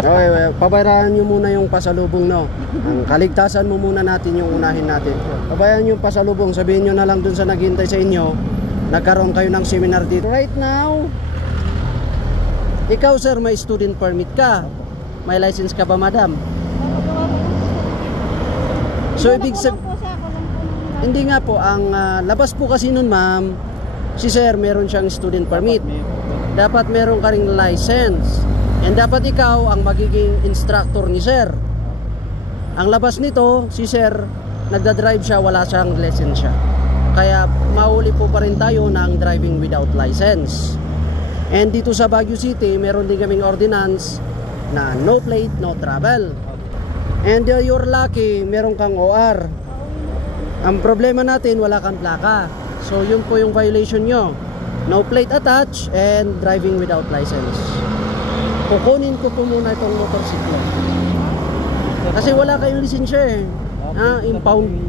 Okay, pabayaan nyo muna yung pasalubong, no? Ang kaligtasan mo muna natin yung unahin natin. Pabayaan nyo yung pasalubong, sabihin nyo na lang dun sa naghihintay sa inyo, nagkaroon kayo ng seminar dito. Right now, ikaw sir, may student permit ka. May license ka ba, madam? So ibig hindi nga po, ang labas po kasi nun ma'am, si sir meron siyang student permit. Dapat meron ka ring license. And dapat ikaw ang magiging instructor ni sir. Ang labas nito, si sir nagda-drive siya, wala siyang lisensya. Kaya mahuli po pa rin tayo ng driving without license. And dito sa Baguio City, meron din kaming ordinance na no plate, no travel. And you're lucky, meron kang OR. Ang problema natin, wala kang plaka. So yun po yung violation nyo. No plate attached and driving without license. Kukunin ko po muna itong motorsiklo. Kasi wala kayong lisensya eh.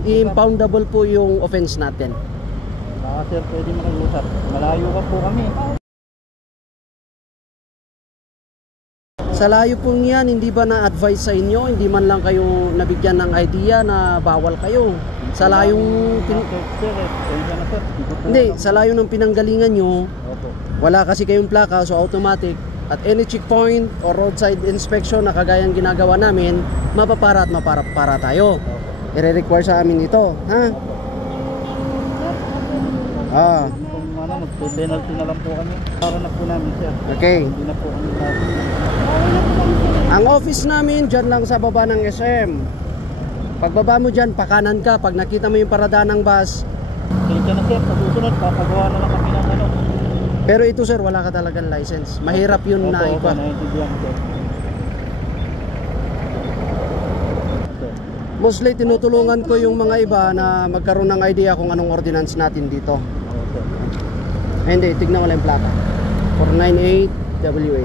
Impoundable po yung offense natin. Sir, pwede makiusap. Malayo ka po kami. Sa layo po niyan, hindi ba na-advise sa inyo? Hindi man lang kayo nabigyan ng idea na bawal kayo? Sa layong hindi, sa layo ng pinanggalingan nyo, wala kasi kayong plaka, so automatic at any checkpoint or roadside inspection na kagayang ginagawa namin, mapapara at mapapara tayo. I-require sa amin ito, ha? Mag-penalty na lang po kami. Para na po namin, sir. Okay. Hindi na po kami. Ang office namin dyan lang sa baba ng SM. Pagbaba mo dyan, pakanan ka. Pag nakita mo yung paradaan ng bus, Kaya na sir, sa susunod, papagawa na lang kami ng ano. pero ito sir, wala ka talagang license. Mahirap yun na iba. Mostly tinutulungan ko yung mga iba na magkaroon ng idea kung anong ordinance natin dito. Hindi, tignan mo lang yung plaka 498 WA.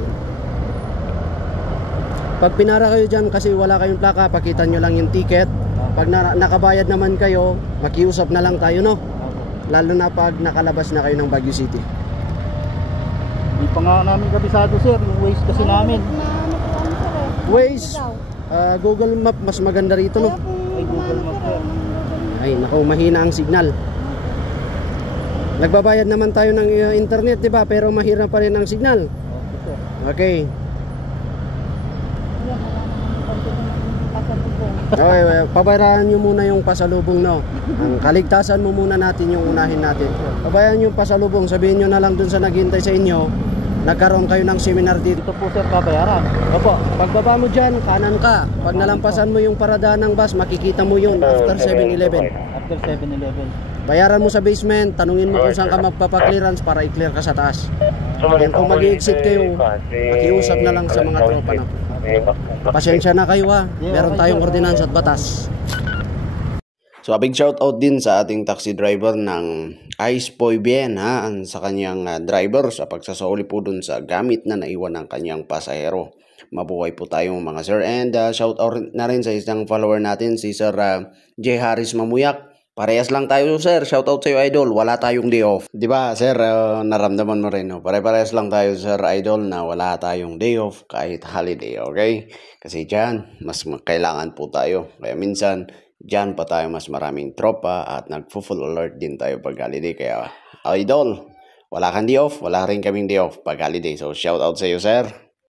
Pag pinara kayo dyan kasi wala kayong plaka, pakita nyo lang yung ticket. Pag nakabayad naman kayo, makiusap na lang tayo, no? Lalo na pag nakalabas na kayo ng Baguio City. Hindi pa nga namin kabisado sir, yung Waze kasi namin. Waze, Google Map mas maganda rito, no? Ay, Google Map sir. Ay, naku, mahina ang signal. Nagbabayad naman tayo ng internet, di ba? Pero mahirap pa rin ang signal. Okay. Okay, pabayaan nyo muna yung pasalubong, no? Ang kaligtasan mo muna natin yung unahin natin. Pabayaan yung pasalubong, sabihin nyo na lang dun sa naghihintay sa inyo, nagkaroon kayo ng seminar dito. Ito po sir, babayaran. Opo, pagbaba mo dyan, kanan ka. Pag nalampasan mo yung paradaan ng bus, makikita mo yun after 7-Eleven. After 7-Eleven. Bayaran mo sa basement, tanungin mo kung saan ka magpapa-clearance para i-clear ka sa taas. And kung mag-i-exit kayo, makiusap na lang sa mga tropa na. Pasensya na kayo ha, meron tayong ordinance at batas. So a big shout out din sa ating taxi driver ng Ice Boy Bien ha, sa kanyang driver sa pagsasauli po dun sa gamit na naiwan ng kanyang pasahero. Mabuhay po tayong mga sir. And shout out na rin sa isang follower natin, si Sir J. Harris Mamuyak. Parehas lang tayo sir, shout out sa iyo idol, wala tayong day off. Diba sir, naramdaman mo rin, no? Pare-parehas lang tayo sir idol na wala tayong day off kahit holiday, okay? Kasi dyan, mas kailangan po tayo. Kaya minsan, dyan pa tayo mas maraming tropa at nagpo-full alert din tayo pag holiday. Kaya idol, wala kang day off, wala rin kaming day off pag holiday. So shout out sa iyo sir.